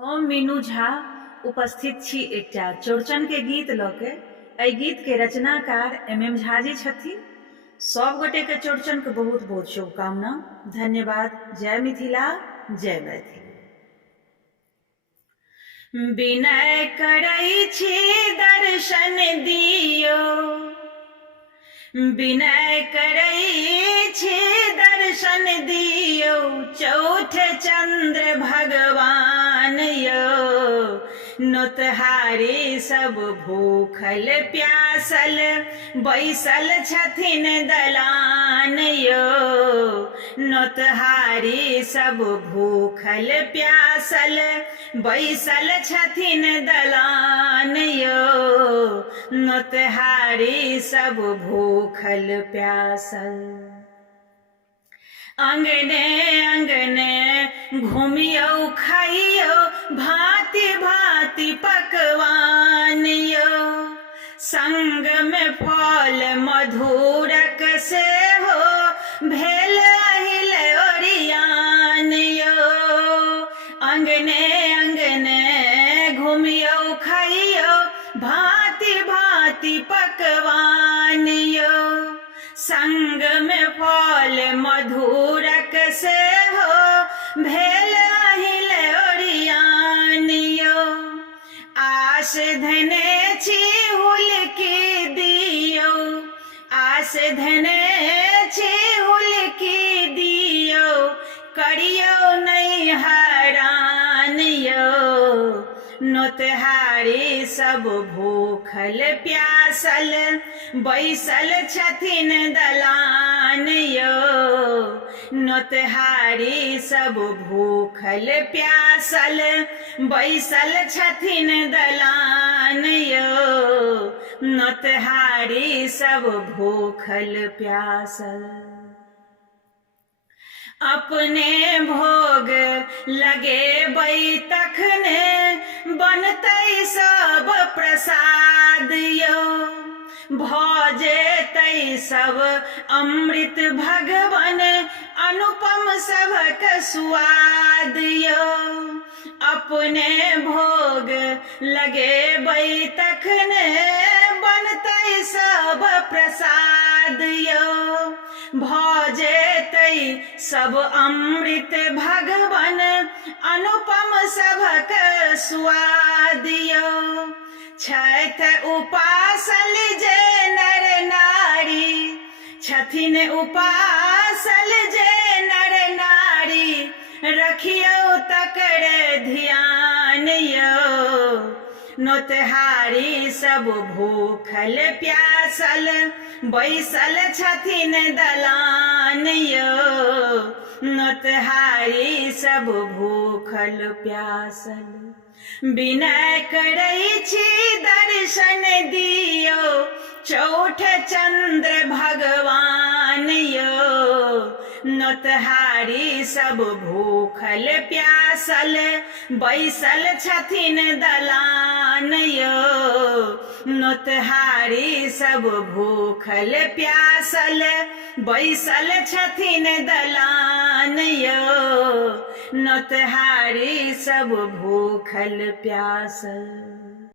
हम मीनू झा उपस्थित छी एकटा चौड़चन के गीत लऽ के। एहि गीत के रचनाकार MM झा जी छथिन। सब गोटे के चौड़चन के बहुत बहुत शुभकामना। धन्यवाद। जय मिथिला, जय मैथिली। विनय करै छी दर्शन दियो, विनय करै छी दर्शन दियो, चौठ चंद्र भगवान यो। नोतहारी सब भूखल प्यासल, बैसल छथिन दलान यो। नोतहारी सब भूखल प्यासल, बैसल छथिन दलान यो। नोतहारी सब भूखल प्यासल। अंगने अंगने घूमियो खाइयो, भांति भांति पकवान यो। संग में फल मधुरक से हो, भेल अहिल ओरियान यो। अंगने अंगने घूमियो खाइयो, भांति भांति पकवान यो। संग में फल मधुरक से हो, भेल अहिल ओरियान यो। आस धने छी हुलकी दियो, आस धने छी हुलकी दियो, करियो नहीं हरान यो। नोतहारी सब भूखल प्यासल, बैसल छथिन दलान यो। नोतहारी सब भूखल प्यासल, बैसल छथिन दलान यो। नोतहारी सब भूखल प्यासल। अपने भोग लगे बै तखने, बनतै सब प्रसाद यो। भ जेतै सब अमृत भगवन, अनुपम सबक स्वाद यो। अपने भोग लगे बै तखने, बनतै सब प्रसाद यो। भ जेतै सब अमृत भगवन, अनुपम सबक स्वाद यो। छथि उपासल जे नर नारी, छथिन उपासल जे नर नारी, रखियो तकर ध्यान यो। नोतहारी सब भूखल प्यासल, बैसल छथिन दलान यो। नोतहारी सब भूखल प्यासल। विनय करै छी दर्शन दियो, चौठ चंद्र भगवान यो। नोतहारी सब भूखल प्यासल, बैसल छथिन दलान यो। नोतहारी सब भूखल प्यासल, बैसल छथिन दलान यो। नोतहारी सब भूखल प्यासल।